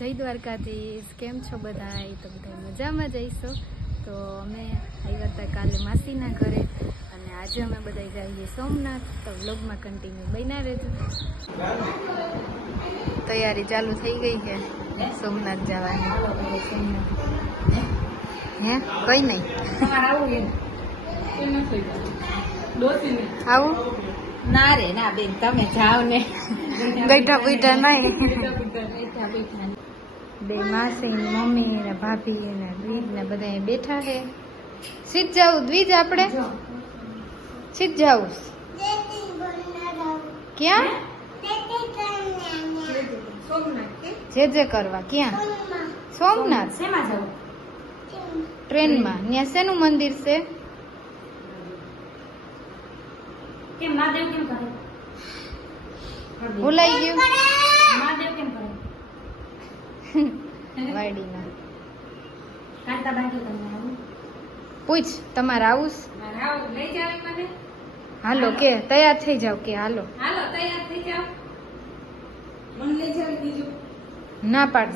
જય દ્વારકાધીશ. કેમ છો બધા એ તો બધા મજામાં જઈશો. તો અમે આવ્યા હતા કાલે માસીના ઘરે અને આજે અમે બધા જઈએ સોમનાથ. તો વ્લોગમાં કન્ટિન્યુ બન્યા રહેજો તૈયારી ચાલુ થઈ ગઈ છે સોમનાથ જવાની. હે? કઈ નહીં. આવું? ના રે ના બેન તમે જાઓ ને. બેઠા બેઠા નહીં બે માસી ને મમ્મી ને ભાભી ને દ્વિજ ને બધા બેઠા છે. સીધ જવું દ્વિજ આપણે? સીધ જવું ક્યાં? જે જે કરવા ક્યાં? સોમનાથ. ટ્રેનમાં. ત્યાં શેનું મંદિર છે? ભૂલાઈ ગયું. વાડીના. કાંતા બાકી તમને આવું. પૂછ તમારે આવું મારે આવું લઈ જાવ મને હાલો કે તૈયાર થઈ જાવ કે હાલો. હાલો તૈયાર થઈ જાવ મને લઈ જાવ બીજું. ના પાડ.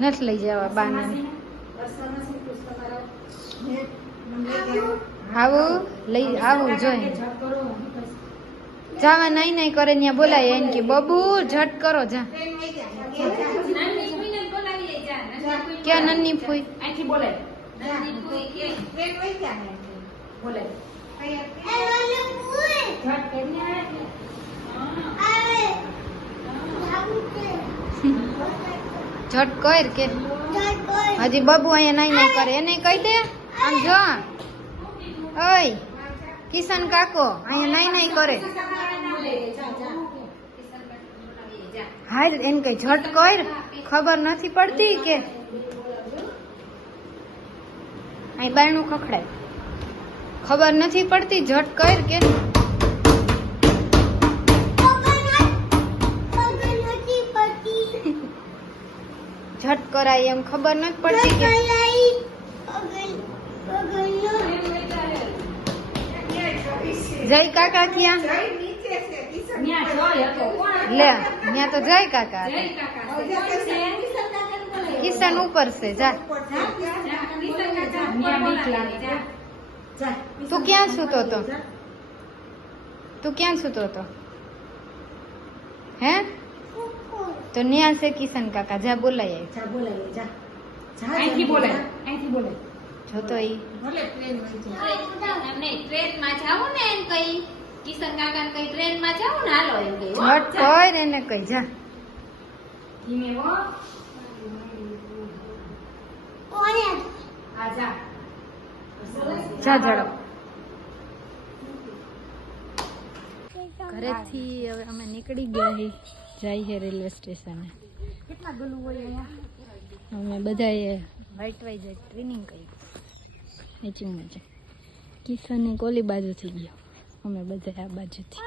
નથી લઈ જવા બાને આવું? લઈ આવું જોઈએ જવા નહીં નહીં કરે ત્યાં બોલાય એને કે બબુ ઝટ કરો જા. ક્યાં નન્ની ફૂઈ કે ઝટ ઝટ કર કે હજી બબુ અહીંયા નહીં નહીં કરે એને કહી દે આમ જો ઓય કિશન કાકો અહીંયા નહીં નહીં કરે હાલ એમ કઈ ઝટ કર ખબર નથી પડતી કે અહીં બાયણું ખખડાય. ખબર નથી પડતી ઝટ કર કે ઝટ કરાય એમ ખબર નથી પડતી કે જય કાકા ક્યાં? લે. ત્યાં તો જય કાકા જય હતા. કાકા છે. કોણ છે? કિશન ઉપર છે જા ન્યા બીક લાગે જા. તું ક્યાં સૂતો હતો તું ક્યાં સૂતો હતો હે તો ન્યા છે કિશન કાકા જા બોલાય આય. જા બોલાય જા અહીંથી બોલાય અહીંથી બોલાય જોતો ઈ ભલે ટ્રેન એમને ટ્રેનમાં જાવું ને એમ કઈ કિશન કાકા કઈ ટ્રેનમાં જાવ ને હાલો એમ કે હો. ઝટ ને એને કઈ જા. ધીમે હો. આ જા. જા ઝડપ. ઘરેથી હવે અમે નીકળી ગયા હી જાય છે રેલવે સ્ટેશને. કેટલા ગલું હોય અહીંયા? અમે બધાએ વાઇટ વાઈ જાય ટ્રેનિંગ કરી. મેચિંગમાં છે કિશન કોલી બાજુથી ગયો. અમે બધા આ બાજુથી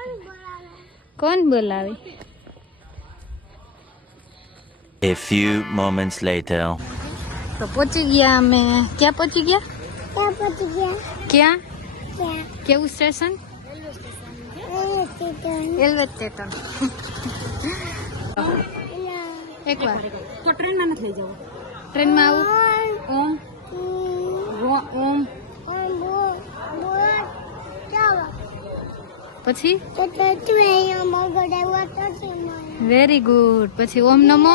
કોણ બોલાવે? A few moments later. તો પહોંચી ગયા અમે. ક્યાં પહોંચી ગયા? ક્યાં પહોંચી ગયા? ક્યાં? કેવું સ્ટેશન? રેલવે સ્ટેશન એકવાર તો ટ્રેનમાં નથી લઈ જવું. ટ્રેનમાં આવું. ઓમ. ઓમ. પછી? વેરી ગુડ પછી ઓમ નમો?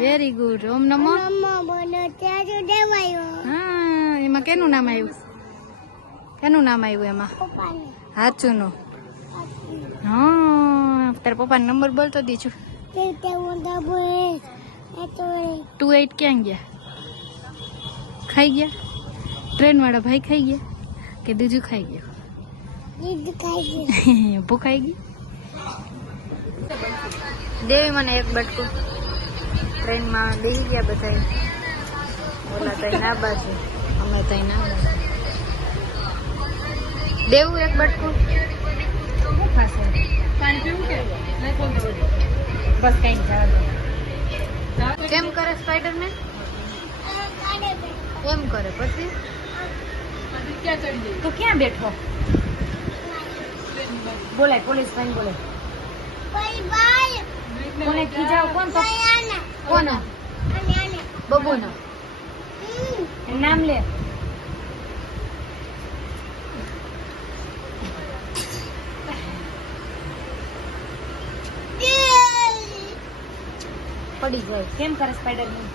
વેરી ગુડ ઓમ નમો? હા એમાં કેનું નામ આવ્યું? કેનું નામ આવ્યું એમાં? હાચુનું. હા તારા પપ્પા નંબર બોલતો દીધું ટુ એટ ક્યાં ગયા? ખાઈ ગયા? ટ્રેન વાળા ભાઈ ખાઈ ગયા? કે બીજું ખાઈ ગયો? ભૂખાઈ ગઈ દેવી મને એક બટકું ટ્રેનમાં બેસી ગયા બધા ઓલા તઈ ના બાજુ અમે તઈ ના બાજુ દેવું એક બટકું શું ખાશે પાણી પીવું કે નહીં કોણ બસ કઈ જવા દો કેમ કરે સ્પાઈડરમેન એમ કરે પછી તું ક્યાં બેઠો બોલાય પોલીસ ભાઈ બોલે કોને ખીજાવ કોણ તો કોનો બબુનો એનું નામ લે પડી જાય કેમ કરે સ્પાઈડરમેન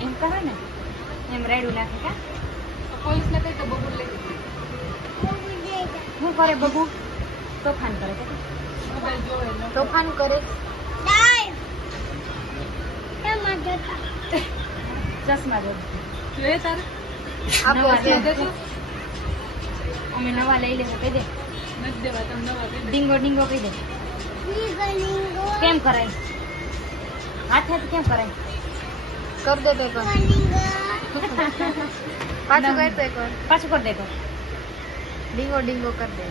એમ કરે ને એમ રાયડું નાખે કા પોલીસને કઈ તો બબુ લે શું કરે બબુ? તોફાન કરે તોફાન કરે. ચશ્મા જો અમે નવા લઈ લેવું કહી દે. ડીંગો ડીંગો કહી દે. કેમ કરાય? હાથે કેમ કરાય? કર દે તો. પાછું કરી દે તો ડીંગો ડીંગો કરી દે.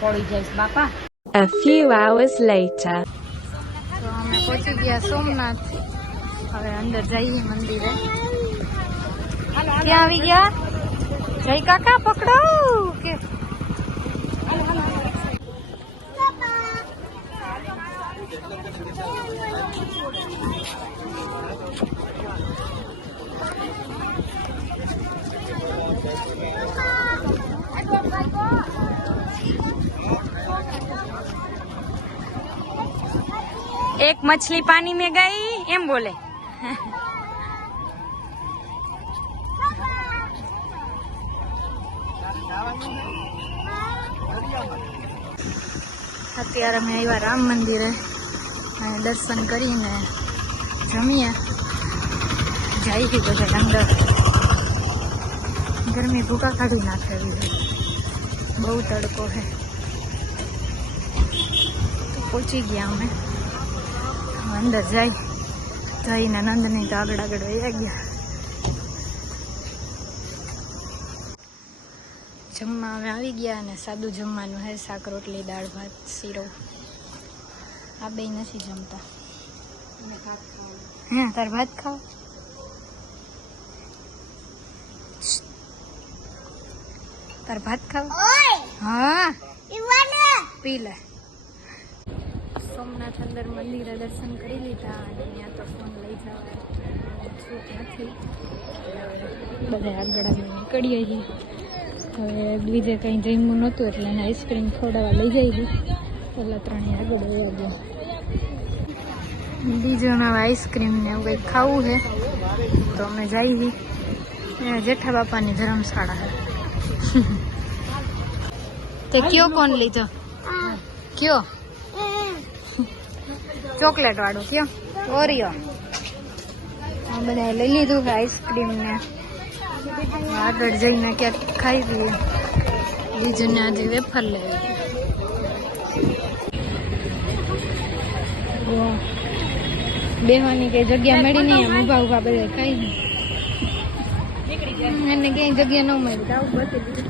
પડી જઈશ બાપા. A few hours later. તો અમે પહોંચી ગયા સોમનાથ. હવે અંદર જઈએ મંદિરે. ક્યાં આવી ગયા? જય કાકા પકડો. मछली पानी में गई, एम बोले। अत्यार में आई राम मंदिर है दर्शन करी ने जमी जाई थी तो अंदर गर्मी भूखा काढ़ी ना कर बहुत तड़को है तो पहुँची गया मैं અંદર જાય. જઈને નંદની તો આગળ આગળ વયા ગયા. જમવા અમે આવી ગયા અને સાદું જમવાનું હે શાક રોટલી દાળ ભાત શીરો. આ બે નથી જમતા. હે તાર ભાત ખાવ? તાર ભાત ખાવ? હા. પી લે. સોમનાથ અંદર મંદિરે દર્શન કરી લીધા અને ત્યાં તો ફોન લઈ જવા છૂટ નથી બધા આગળ અમે નીકળીએ છીએ. હવે બીજે કંઈ જમ્યું નહોતું એટલે એને આઈસ્ક્રીમ ખવડાવવા લઈ જઈ હતી પહેલાં ત્રણેય આગળ આવ્યા ગયા બીજું હવે આઈસ્ક્રીમ ને એવું કંઈક ખાવું છે. તો અમે જઈએ જેઠા બાપાની ધર્મશાળા. છે તે કયો કોણ લીધો? કયો? ચોકલેટ વાળું કયો? ઓરિયો. આ બધા લઈ લીધું છે આઈસ્ક્રીમ ને આગળ જઈને ક્યાંક ખાઈ લઈએ. બીજું ને આજે વેફર લેવી વાહ. બેહવાની કઈ જગ્યા મળી નહીં આમ ઊભા ઊભા બધા ખાઈ નહીં એને ક્યાંય જગ્યા ન મળી. તો આવું બધી દીધું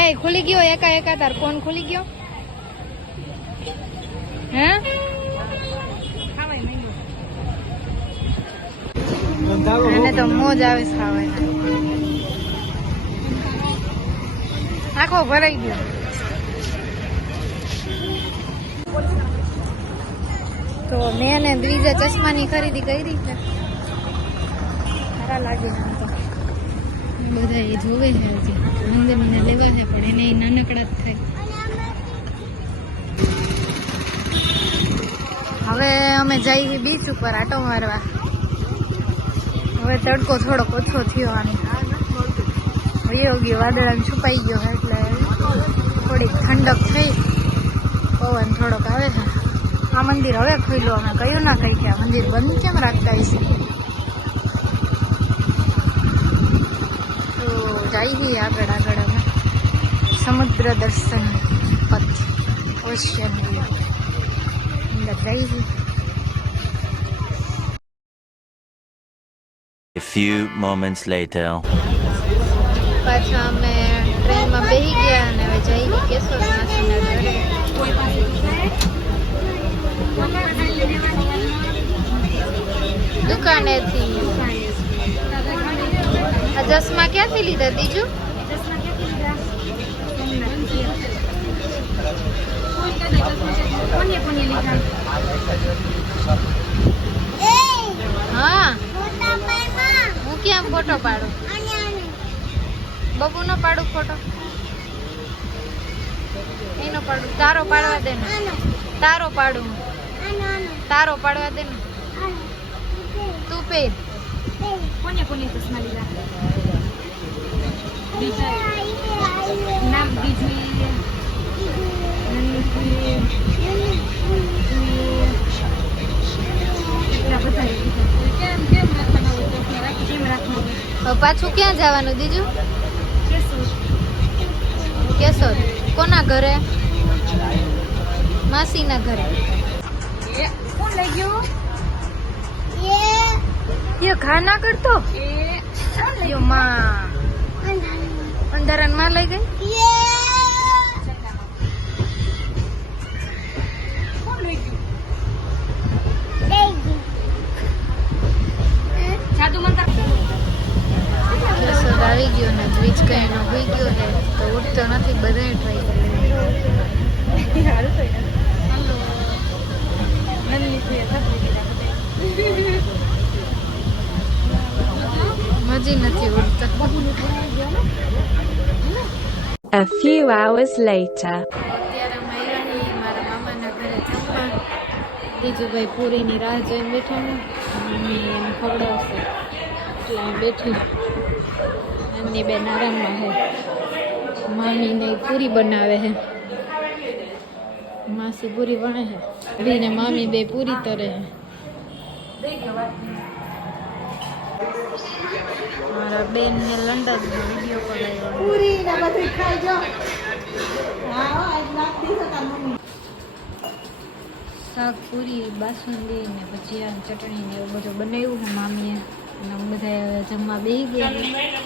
એ ખુલી ગયો એકા એકા તાર કોણ ખુલી ગયો? આખો ભરાઈ ગયો. તો મેં ને દ્વિજા ચશ્માની ખરીદી કરી છે. સારા લાગે બધા એ જોવે છે હજી. મને લેવા છે, પણ એને નાનકડા જ થાય. હવે અમે જઈએ બીચ ઉપર આટો મારવા. હવે તડકો થોડોક ઓછો થયો આમ. વયો ગયો વાદળામાં છુપાઈ ગયો એટલે થોડીક ઠંડક થઈ. પવન થોડોક આવે છે. આ મંદિર હવે ખુલ્યું અમે કયું ના કહી કે આ મંદિર બંધ કેમ રાખતા હશે? તો જઈએ આગળ આગળ અમે. સમુદ્ર દર્શન પથ, ઓશિયન અંદર જઈએ A few moments later. પાછા અમે ટ્રેનમાં બેસી ગયા અને હવે જઈએ કેશોદ માસીના ઘરે દુકાનેથી આ ચશ્મા ક્યાંથી લીધા બીજું હા. હું ફોટો પાડું? બબુ પાડું ફોટો એનો પાડું. તારો પાડવા દે તારો પાડું તારો પાડવા દે તું પહેર કોને કોને ચશ્મા લીધા? પાછું ક્યાં જવાનું દીજું? કેશું કેશોદ. કોના ઘરે? માસીના ઘરે. એ કોણ લઈ ગયો? યો ઘા ના કરતો? એ યો માં. અંધારાનમાં લઈ ગઈ? કોણ લઈ જાદુ મંતર. કેશોદ આવી ગયો ને વીજ કઈ નો હોઈ ગયો ને તો ઉઠતો નથી બધાએ ટ્રાય કરી બધા મજી નથી ઉઠતો A few hours later. અત્યારે અમે મારા મામાના ઘરે જમવા. દીજુભાઈ પૂરીની રાહ જોઈને બેઠા ને. એને ખવડાવશે. એટલે બેઠી. એમની બેન આરામમાં છે મામીને પૂરી બનાવે છે માસી પૂરી વણે છે બેને મામી બે પૂરી તરે છે મારા બેન ને લંડન વીડિયો કોલ આવ્યો. શાક પૂરી બાસુંદી ને પછી આ ચટણી ને એવું બધું બનાવ્યું મામીએ. અને બધા જમવા બેસી ગયા.